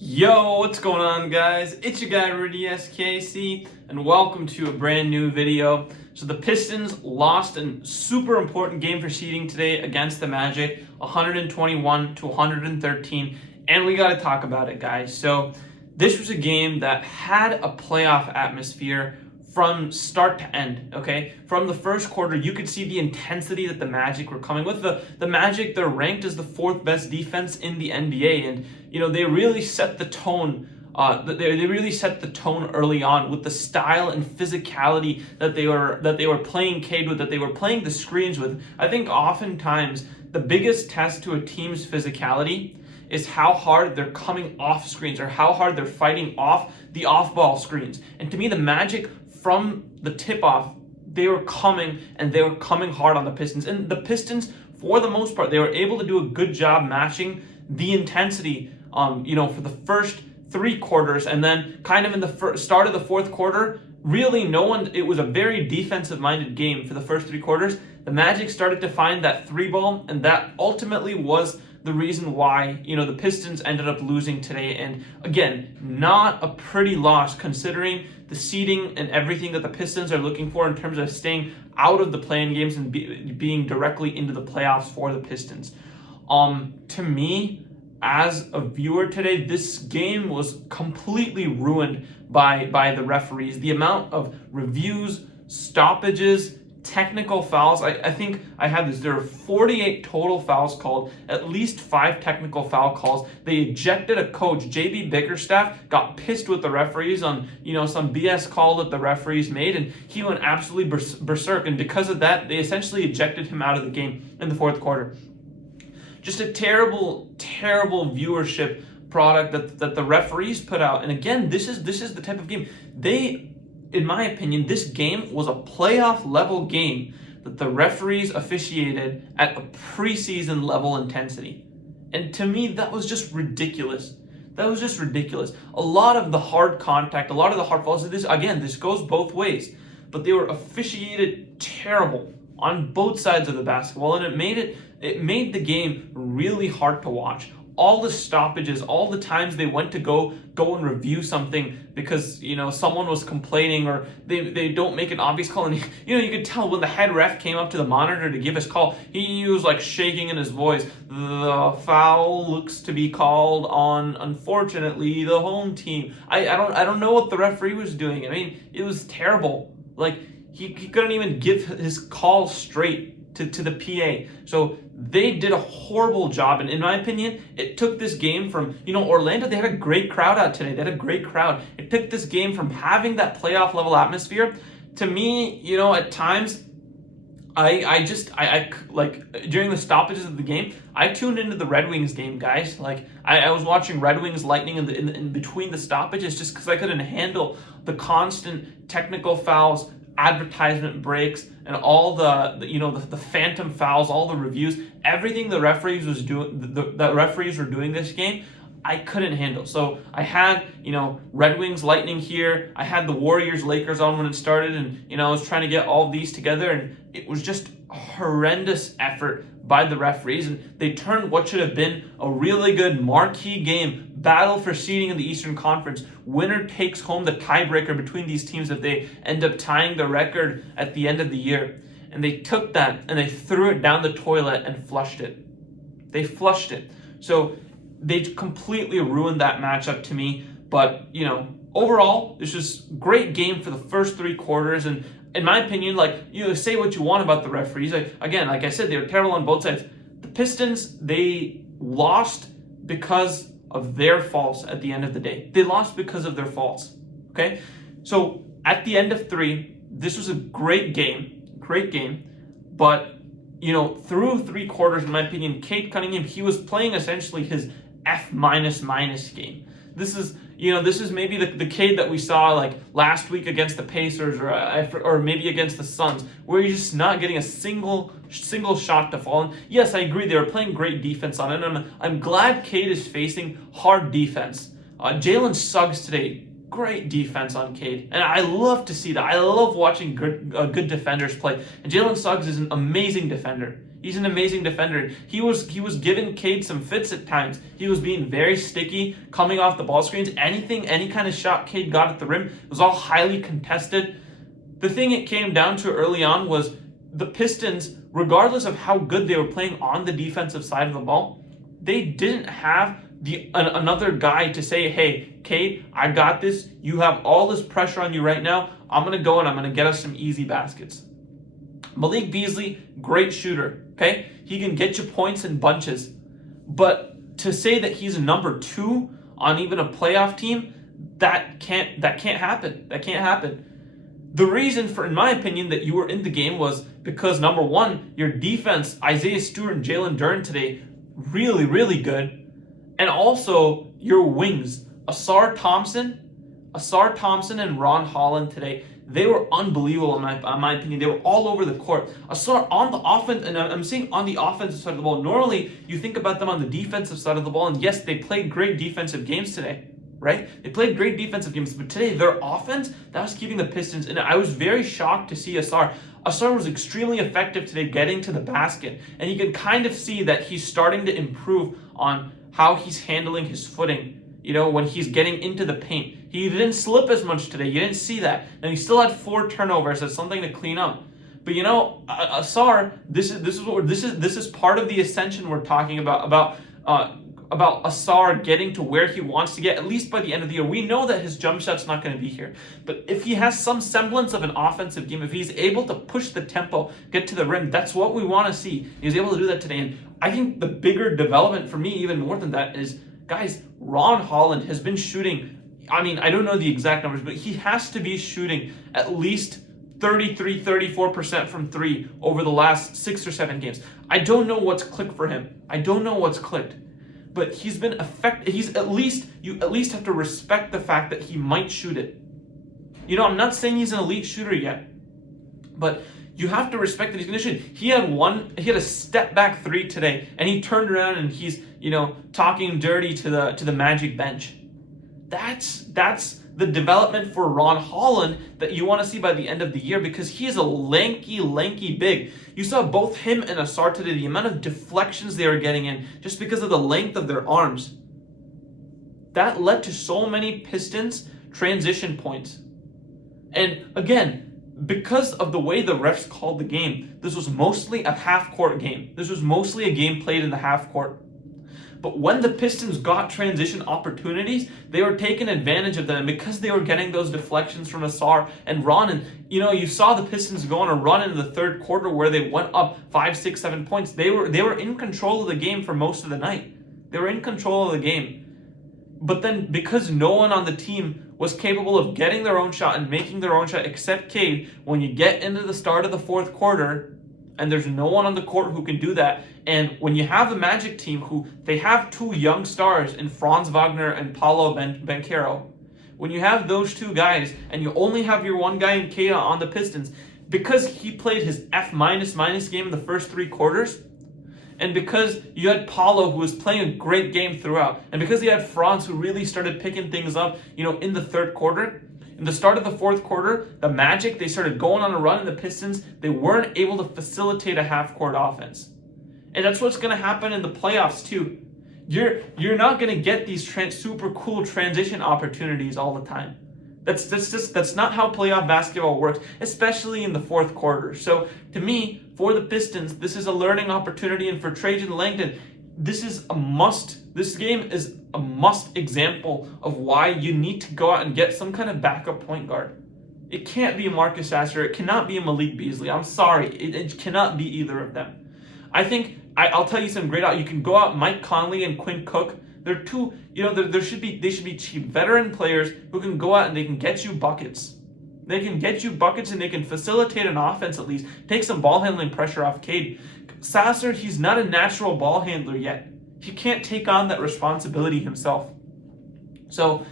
Yo, what's going on, guys? It's your guy Rudy SKC, and welcome to a brand new video. So the Pistons lost a super important game for seeding today against the Magic, 121 to 113, and we got to talk about it, guys. So this was a game that had a playoff atmosphere from start to end, okay? From the first quarter, you could see the intensity that the Magic were coming with. The Magic, they're ranked as the fourth best defense in the NBA, and they really set the tone. They really set the tone early on with the style and physicality that they were playing Cade with, that they were playing the screens with. I think oftentimes the biggest test to a team's physicality is how hard they're coming off screens or how hard they're fighting off the off-ball screens. And to me, the Magic, from the tip-off, they were coming hard on the Pistons. And the Pistons, for the most part, they were able to do a good job matching the intensity, for the first three quarters. And then kind of in the start of the fourth quarter, really it was a very defensive-minded game for the first three quarters. The Magic started to find that three ball, and that ultimately was the reason why, the Pistons ended up losing today. And again, not a pretty loss considering the seeding and everything that the Pistons are looking for in terms of staying out of the play-in games and being directly into the playoffs for the Pistons. To me, as a viewer today, this game was completely ruined by the referees. The amount of reviews, stoppages, technical fouls. I think I had this. There are 48 total fouls called, at least 5 technical foul calls. They ejected a coach. JB Bickerstaff got pissed with the referees on, some BS call that the referees made, and he went absolutely berserk. And because of that, they essentially ejected him out of the game in the fourth quarter. Just a terrible, terrible viewership product that the referees put out. And again, this is the type of game in my opinion, this game was a playoff level game that the referees officiated at a preseason level intensity. And to me, that was just ridiculous. A lot of the hard contact, a lot of the hard fouls, this goes both ways, but they were officiated terrible on both sides of the basketball, and it made the game really hard to watch. All the stoppages, all the times they went to go and review something because, someone was complaining, or they don't make an obvious call. And, you could tell when the head ref came up to the monitor to give his call, he was like shaking in his voice. The foul looks to be called on, unfortunately, the home team. I don't know what the referee was doing. I mean, it was terrible. Like, he couldn't even give his call straight to the PA. So they did a horrible job, and in my opinion, it took this game from, Orlando, they had a great crowd out today. They had a great crowd. It took this game from having that playoff level atmosphere. To me, at times, I during the stoppages of the game, I tuned into the Red Wings game, guys. Like, I was watching Red Wings Lightning in between the stoppages just because I couldn't handle the constant technical fouls, advertisement breaks, and all the phantom fouls, all the reviews, everything the referees were doing this game, I couldn't handle. So I had, Red Wings Lightning here. I had the Warriors Lakers on when it started, and I was trying to get all these together, and it was just a horrendous effort by the referees, and they turned what should have been a really good marquee game, battle for seeding in the Eastern Conference. Winner takes home the tiebreaker between these teams if they end up tying the record at the end of the year. And they took that and they threw it down the toilet and flushed it. They flushed it. So they completely ruined that matchup to me. But, overall, this was a great game for the first three quarters. And in my opinion, say what you want about the referees. Like I said, they were terrible on both sides. The Pistons, they lost because of their faults at the end of the day. They lost because of their faults, okay? So at the end of three, this was a great game, but, through three quarters, in my opinion, Cade Cunningham, he was playing essentially his F-, game. This is maybe the Cade that we saw like last week against the Pacers or maybe against the Suns, where you're just not getting a single shot to fall. And yes, I agree, they were playing great defense on it, and I'm glad Cade is facing hard defense. Jalen Suggs today, great defense on Cade, and I love to see that. I love watching good defenders play, and Jalen Suggs is an amazing defender. He's an amazing defender. He was giving Cade some fits at times. He was being very sticky, coming off the ball screens. Any kind of shot Cade got at the rim, it was all highly contested. The thing it came down to early on was the Pistons, regardless of how good they were playing on the defensive side of the ball, they didn't have another guy to say, hey, Cade, I got this. You have all this pressure on you right now. I'm going to go and I'm going to get us some easy baskets. Malik Beasley, great shooter, okay? He can get you points in bunches. But to say that he's a number 2 on even a playoff team, that can't happen. That can't happen. The reason for, in my opinion, that you were in the game was because, number 1, your defense, Isaiah Stewart and Jalen Duren today, really, really good. And also your wings, Asar Thompson and Ron Holland today, they were unbelievable in my opinion. They were all over the court. Asar on the offense, and I'm saying on the offensive side of the ball. Normally, you think about them on the defensive side of the ball, and yes, they played great defensive games today, right? They played great defensive games, but today their offense, that was keeping the Pistons. And I was very shocked to see Asar. Asar was extremely effective today getting to the basket, and you can kind of see that he's starting to improve on how he's handling his footing, when he's getting into the paint. He didn't slip as much today. You didn't see that. And he still had 4 turnovers. That's something to clean up. But Asar, this is part of the ascension we're talking about Asar getting to where he wants to get, at least by the end of the year. We know that his jump shot's not going to be here. But if he has some semblance of an offensive game, if he's able to push the tempo, get to the rim, that's what we want to see. He was able to do that today. And I think the bigger development for me, even more than that, is, guys, Ron Holland has been shooting, I don't know the exact numbers, but he has to be shooting at least 33, 34% from 3 over the last 6 or 7 games. I don't know what's clicked for him. But he's been effective. You at least have to respect the fact that he might shoot it. I'm not saying he's an elite shooter yet, but you have to respect that he's going to shoot. He had a step back 3 today, and he turned around and he's, talking dirty to the Magic bench. That's the development for Ron Holland that you want to see by the end of the year, because he is a lanky big. You saw both him and Asar today, the amount of deflections they were getting in just because of the length of their arms. That led to so many Pistons transition points. And again, because of the way the refs called the game, this was mostly a half-court game. This was mostly a game played in the half-court. But when the Pistons got transition opportunities, they were taking advantage of them, because they were getting those deflections from Asar and Ron. And, you saw the Pistons go on a run into the third quarter where they went up 5, 6, 7 points. They were in control of the game for most of the night. They were in control of the game. But then, because no one on the team was capable of getting their own shot and making their own shot except Cade, when you get into the start of the fourth quarter, and there's no one on the court who can do that. And when you have a Magic team who, they have 2 young stars in Franz Wagner and Paolo Banchero, when you have those 2 guys and you only have your one guy in Cade on the Pistons, because he played his F- game in the first 3 quarters, and because you had Paolo, who was playing a great game throughout, and because you had Franz, who really started picking things up, in the third quarter, in the start of the fourth quarter, the Magic, they started going on a run, and the Pistons, they weren't able to facilitate a half-court offense. And that's what's going to happen in the playoffs too. You're not going to get these super cool transition opportunities all the time. That's not how playoff basketball works, especially in the fourth quarter. So to me, for the Pistons, this is a learning opportunity, and for Trajan Langdon, this is a must. This game is a must example of why you need to go out and get some kind of backup point guard. It can't be a Marcus Sasser. It cannot be a Malik Beasley. I'm sorry. It cannot be either of them. I think I'll tell you some great out. You can go out Mike Conley and Quinn Cook. They're 2. They should be cheap veteran players who can go out and they can get you buckets. They can get you buckets and they can facilitate an offense at least. Take some ball handling pressure off Cade. Sasser, he's not a natural ball handler yet. He can't take on that responsibility himself. So,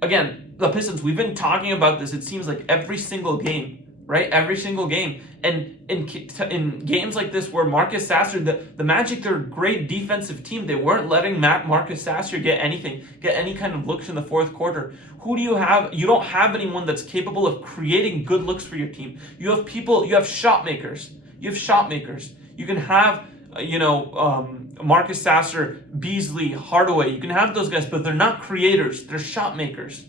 again, the Pistons, we've been talking about this, it seems like every single game, right? Every single game. And in games like this where Marcus Sasser, the Magic, they're a great defensive team. They weren't letting Marcus Sasser get any kind of looks in the fourth quarter. Who do you have? You don't have anyone that's capable of creating good looks for your team. You have shot makers. You can have, Marcus Sasser, Beasley, Hardaway. You can have those guys, but they're not creators. They're shot makers.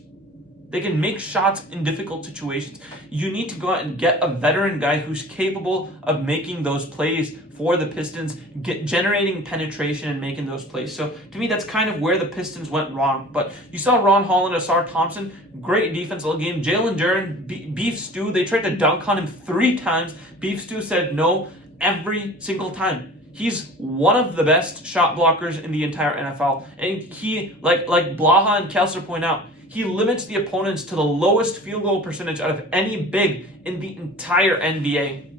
They can make shots in difficult situations. You need to go out and get a veteran guy who's capable of making those plays for the Pistons, generating penetration and making those plays. So to me, that's kind of where the Pistons went wrong. But you saw Ron Holland, Asar Thompson, great defensive game. Jalen Duren, Beef Stew, they tried to dunk on him 3 times. Beef Stew said no every single time. He's one of the best shot blockers in the entire NFL. And he, like Blaha and Kelsey point out, he limits the opponents to the lowest field goal percentage out of any big in the entire NBA.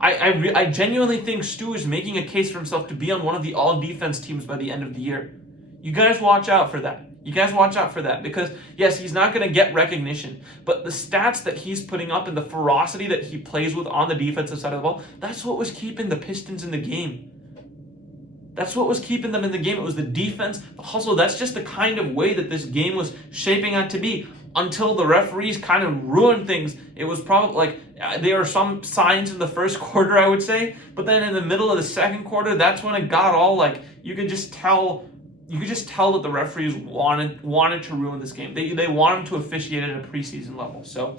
I genuinely think Stu is making a case for himself to be on one of the all-defense teams by the end of the year. You guys watch out for that. You guys watch out for that because, yes, he's not going to get recognition, but the stats that he's putting up and the ferocity that he plays with on the defensive side of the ball, that's what was keeping the Pistons in the game. That's what was keeping them in the game. It was the defense, the hustle. That's just the kind of way that this game was shaping out to be until the referees kind of ruined things. It was probably like there are some signs in the first quarter, I would say, but then in the middle of the second quarter, that's when it got all like you could just tell that the referees wanted to ruin this game. They wanted to officiate it at a preseason level. So,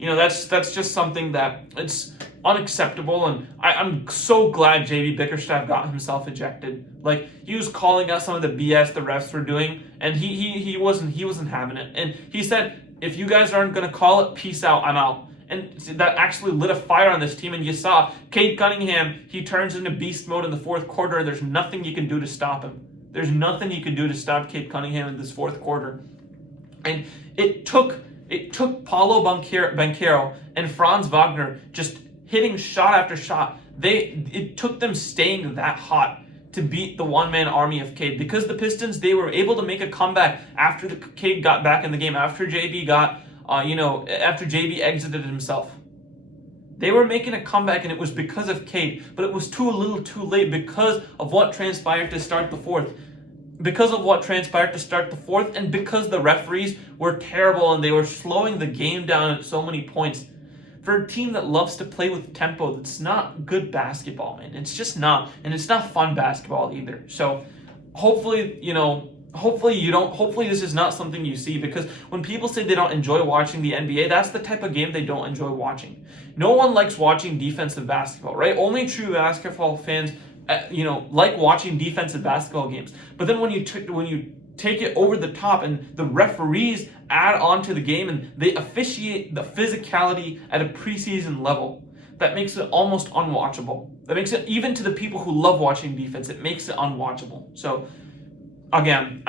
that's just something that it's unacceptable, and I'm so glad JB Bickerstaff got himself ejected. Like, he was calling out some of the BS the refs were doing, and he wasn't having it. And he said, if you guys aren't gonna call it, peace out, I'm out. And that actually lit a fire on this team, and you saw Cade Cunningham, he turns into beast mode in the fourth quarter, and there's nothing you can do to stop him. There's nothing you can do to stop Cade Cunningham in this fourth quarter. And it took Paulo Banchero and Franz Wagner just hitting shot after shot. It took them staying that hot to beat the one-man army of Cade, because the Pistons, they were able to make a comeback after Cade got back in the game, after JB exited himself. They were making a comeback, and it was because of Cade, but it was too little too late because of what transpired to start the fourth. And because the referees were terrible and they were slowing the game down at so many points. For a team that loves to play with tempo, that's not good basketball, man. It's just not. And it's not fun basketball either. So hopefully this is not something you see, because when people say they don't enjoy watching the NBA, that's the type of game they don't enjoy watching. No one likes watching defensive basketball, right? Only true basketball fans like watching defensive basketball games. But then when you take it over the top and the referees add on to the game and they officiate the physicality at a preseason level, that makes it almost unwatchable. That makes it, even to the people who love watching defense, it makes it unwatchable. So again,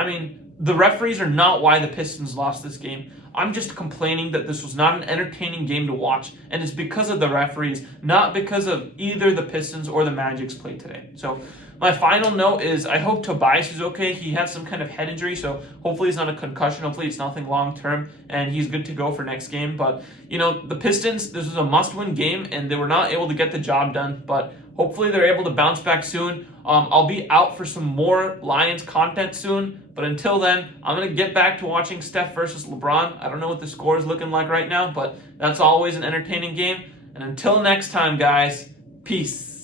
the referees are not why the Pistons lost this game. I'm just complaining that this was not an entertaining game to watch, and it's because of the referees, not because of either the Pistons or the Magic's play today. So my final note is I hope Tobias is okay. He had some kind of head injury, so hopefully it's not a concussion. Hopefully it's nothing long-term, and he's good to go for next game. But, the Pistons, this was a must-win game, and they were not able to get the job done, but hopefully they're able to bounce back soon. I'll be out for some more Lions content soon, but until then, I'm going to get back to watching Steph versus LeBron. I don't know what the score is looking like right now, but that's always an entertaining game. And until next time, guys, peace.